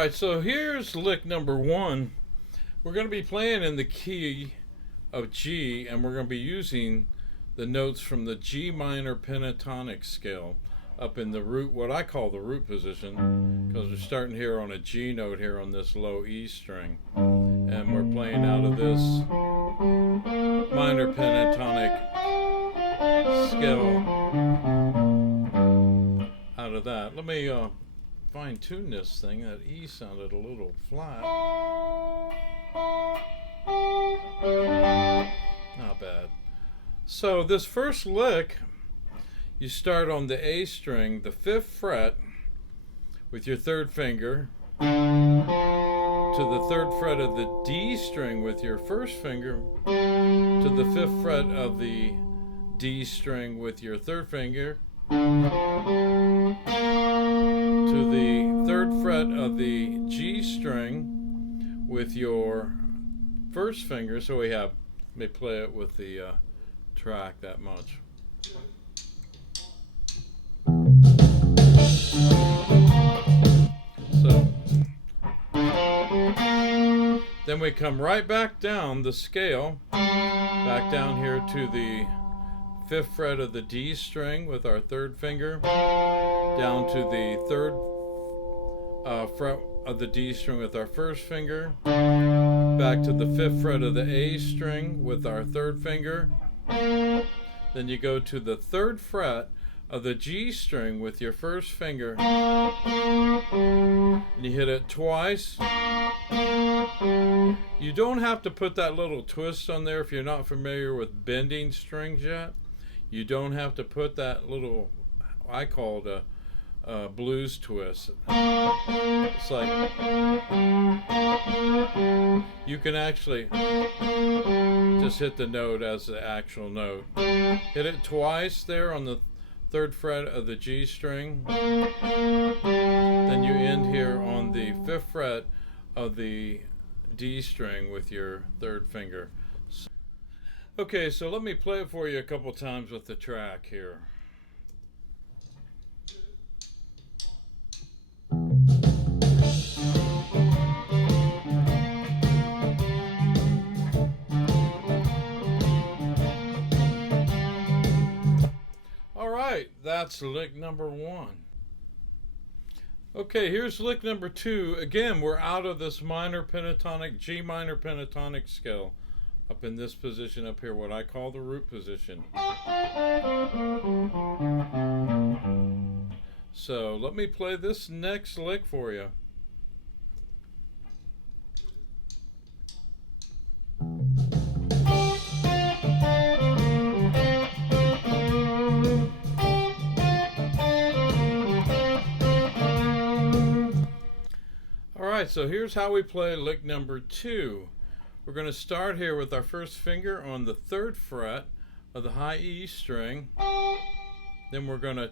Alright, so here's lick number 1. We're going to be playing in the key of G, and we're going to be using the notes from the G minor pentatonic scale up in the root, what I call the root position, because we're starting here on a G note here on this low E string, and we're playing out of this minor pentatonic scale out of that. Let me fine tune this thing. That E sounded a little flat. Not bad. So this first lick, you start on the A string, the 5th fret, with your 3rd finger, to the 3rd fret of the D string with your 1st finger, to the 5th fret of the D string with your 3rd finger, to the 3rd fret of the G string with your 1st finger. So we have, let me play it with the track that much. So then we come right back down the scale, back down here to the 5th fret of the D string with our 3rd finger, down to the 3rd fret of the D string with our 1st finger, back to the 5th fret of the A string with our 3rd finger. Then you go to the 3rd fret of the G string with your 1st finger, and you hit it twice. You don't have to put that little twist on there if you're not familiar with bending strings yet. You don't have to put that little, I call it a blues twist. It's like you can actually just hit the note as the actual note. Hit it twice there on the 3rd fret of the G string. Then you end here on the 5th fret of the D string with your 3rd finger. Okay, so let me play it for you a couple times with the track here. Alright, that's lick number 1. Okay, here's lick number 2. Again, we're out of this minor pentatonic, G minor pentatonic scale, up in this position up here, what I call the root position. So let me play this next lick for you. Alright, so here's how we play lick number 2. We're going to start here with our 1st finger on the 3rd fret of the high E string. Then we're going to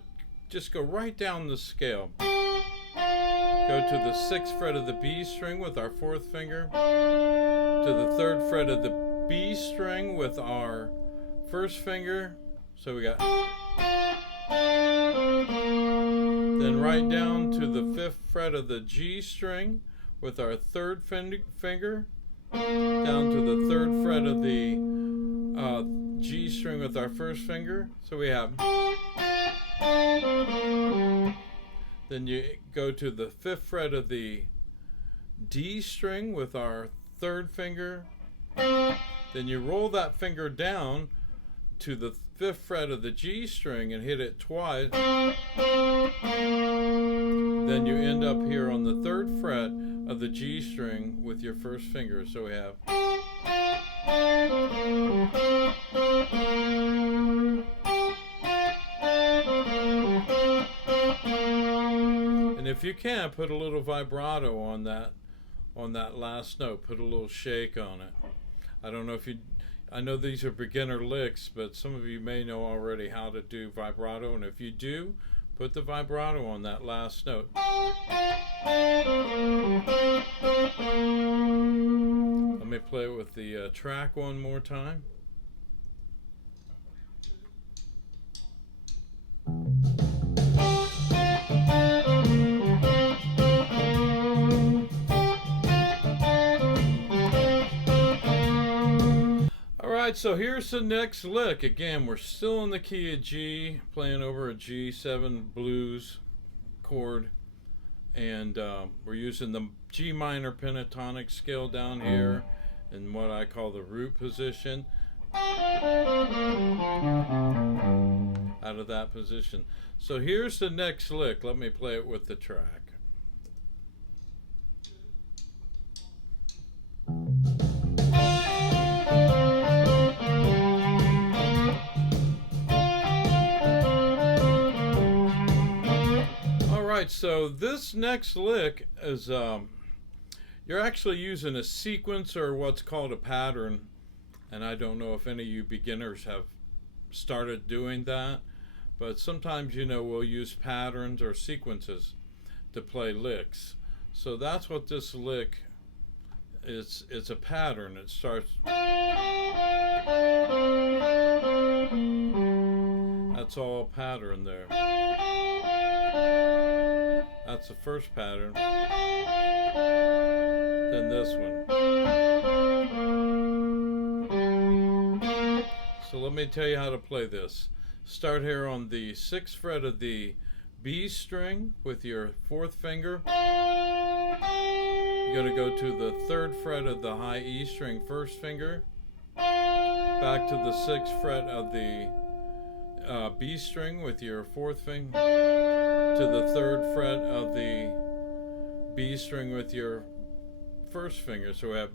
just go right down the scale. Go to the 6th fret of the B string with our 4th finger. To the 3rd fret of the B string with our 1st finger. So we got. Then right down to the 5th fret of the G string with our 3rd finger. Down to the 3rd fret of the G string with our 1st finger. So we have. Then you go to the 5th fret of the D string with our 3rd finger. Then you roll that finger down to the 5th fret of the G string and hit it twice. Then you end up here on the 3rd fret of the G string with your 1st finger. So we have. And if you can, put a little vibrato on that last note. Put a little shake on it. I don't know if you, I know these are beginner licks, but some of you may know already how to do vibrato, and if you do, put the vibrato on that last note. Let me play it with the track one more time. Alright, so here's the next lick. Again, we're still in the key of G, playing over a G7 blues chord. And we're using the G minor pentatonic scale down here in what I call the root position. Out of that position. So here's the next lick. Let me play it with the track. Alright, so this next lick is you're actually using a sequence or what's called a pattern, and I don't know if any of you beginners have started doing that, but sometimes, you know, we'll use patterns or sequences to play licks. So that's what this lick is. It's a pattern. It starts, that's all pattern there. That's the first pattern. Then this one. So let me tell you how to play this. Start here on the 6th fret of the B string with your 4th finger. You're going to go to the 3rd fret of the high E string 1st finger. Back to the 6th fret of the B string with your 4th finger. To the 3rd fret of the B string with your 1st finger. So we have.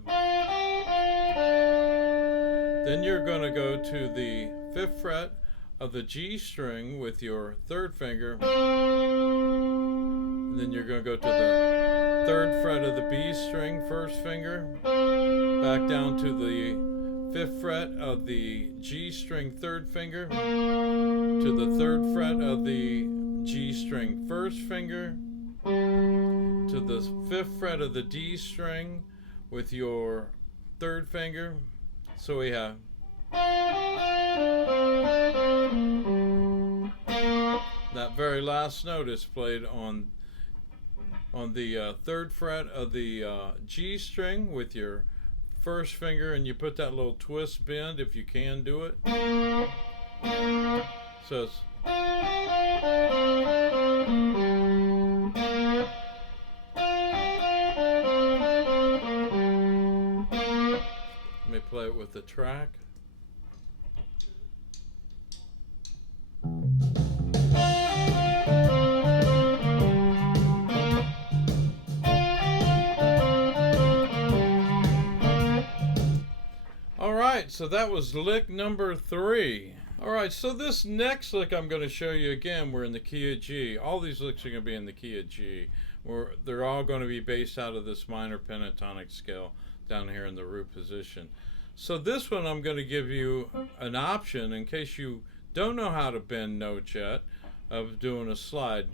Then you're going to go to the 5th fret of the G string with your 3rd finger. And then you're going to go to the 3rd fret of the B string, 1st finger. Back down to the 5th fret of the G string, 3rd finger. To the 3rd fret of the G string, 1st finger. To the 5th fret of the D string with your 3rd finger. So we have. That very last note is played on the 3rd fret of the G string with your 1st finger, and you put that little twist bend if you can do it. So it's. Let me play it with the track. Alright, so that was lick number 3. Alright, so this next lick I'm going to show you again, we're in the key of G. All these licks are going to be in the key of G. They're all going to be based out of this minor pentatonic scale down here in the root position. So this one I'm going to give you an option in case you don't know how to bend notes yet of doing a slide.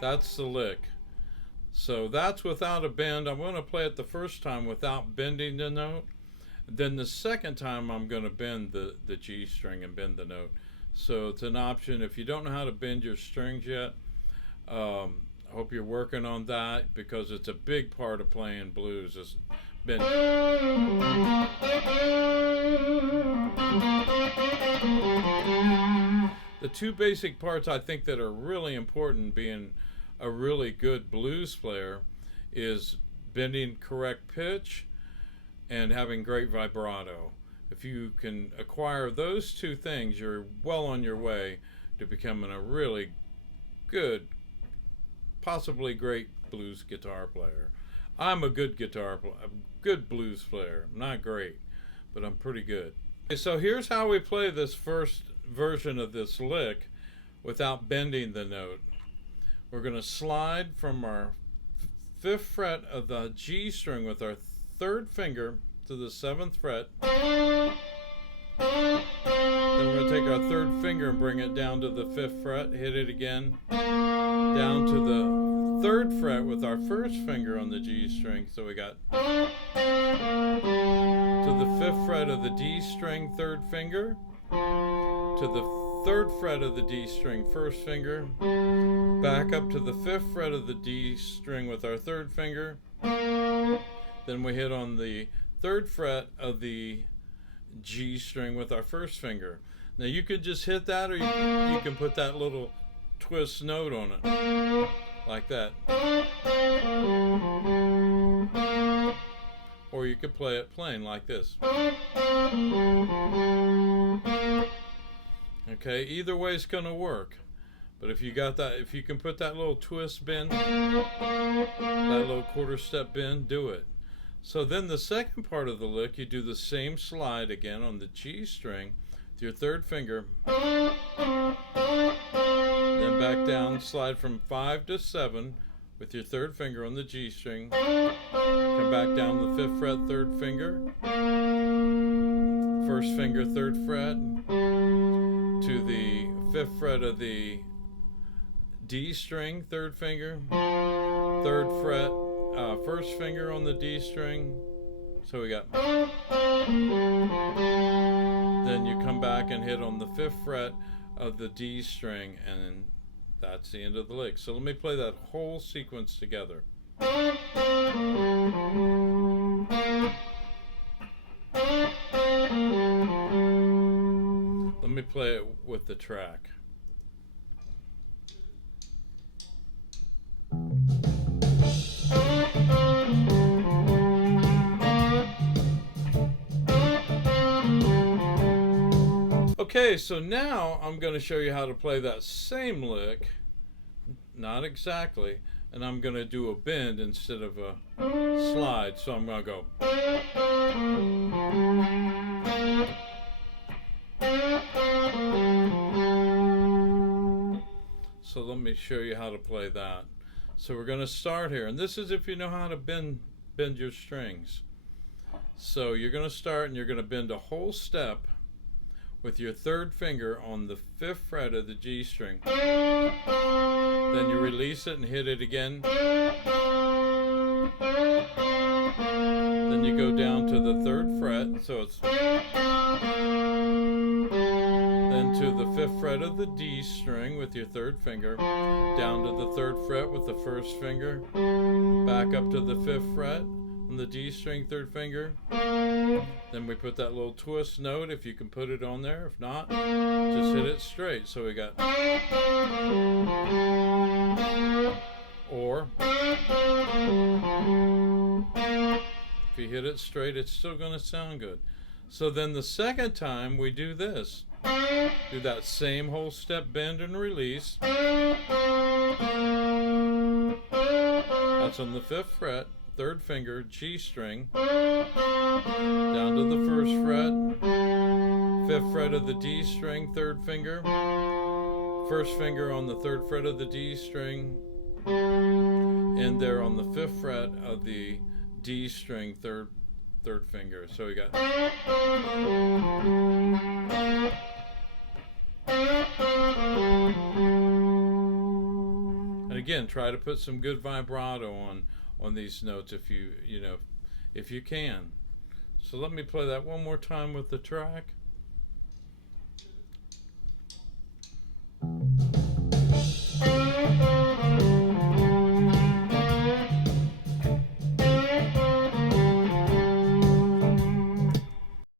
That's the lick. So that's without a bend. I'm going to play it the first time without bending the note. Then the second time I'm going to bend the G string and bend the note. So it's an option if you don't know how to bend your strings yet. I hope you're working on that because it's a big part of playing blues is bending. The two basic parts I think that are really important being a really good blues player is bending correct pitch and having great vibrato. If you can acquire those two things, you're well on your way to becoming a really good, possibly great blues guitar player. I'm a good good blues player. I'm not great, but I'm pretty good. Okay, so here's how we play this first version of this lick without bending the note. We're going to slide from our 5th fret of the G string with our 3rd finger to the 7th fret. Then we're going to take our 3rd finger and bring it down to the 5th fret, hit it again, down to the 3rd fret with our 1st finger on the G string. So we got to the 5th fret of the D string, 3rd finger, to the 3rd fret of the D string, 1st finger, back up to the 5th fret of the D string with our 3rd finger, then we hit on the 3rd fret of the G string with our 1st finger. Now you could just hit that, or you can put that little twist note on it, like that. Or you could play it plain like this. Okay, either way is going to work. But if you got that, if you can put that little twist bend, that little quarter step bend, do it. So then the second part of the lick, you do the same slide again on the G string with your 3rd finger. Then back down, slide from 5 to 7 with your 3rd finger on the G string. Come back down the 5th fret, 3rd finger. 1st finger, 3rd fret to the 5th fret of the D string, 3rd finger. 3rd fret, 1st finger on the D string. So we got. Then you come back and hit on the 5th fret of the D string, and that's the end of the lick. So let me play that whole sequence together. Let me play it with the track. Okay, so now I'm going to show you how to play that same lick, not exactly, and I'm going to do a bend instead of a slide. So I'm going to go. So let me show you how to play that. So we're going to start here, and this is if you know how to bend your strings. So you're going to start and you're going to bend a whole step with your 3rd finger on the 5th fret of the G string. Then you release it and hit it again. Then you go down to the 3rd fret, so it's then to the 5th fret of the D string with your 3rd finger, down to the 3rd fret with the 1st finger, back up to the 5th fret on the D string, 3rd finger. Then we put that little twist note if you can put it on there. If not, just hit it straight. So we got. Or if you hit it straight, it's still going to sound good. So then the second time we do this. Do that same whole step bend and release. That's on the 5th fret, 3rd finger, G string. Down to the 1st fret, 5th fret of the D string, 3rd finger, 1st finger on the 3rd fret of the D string, and there on the 5th fret of the D string, third finger. So we got. And again, try to put some good vibrato on these notes if you can. So let me play that one more time with the track.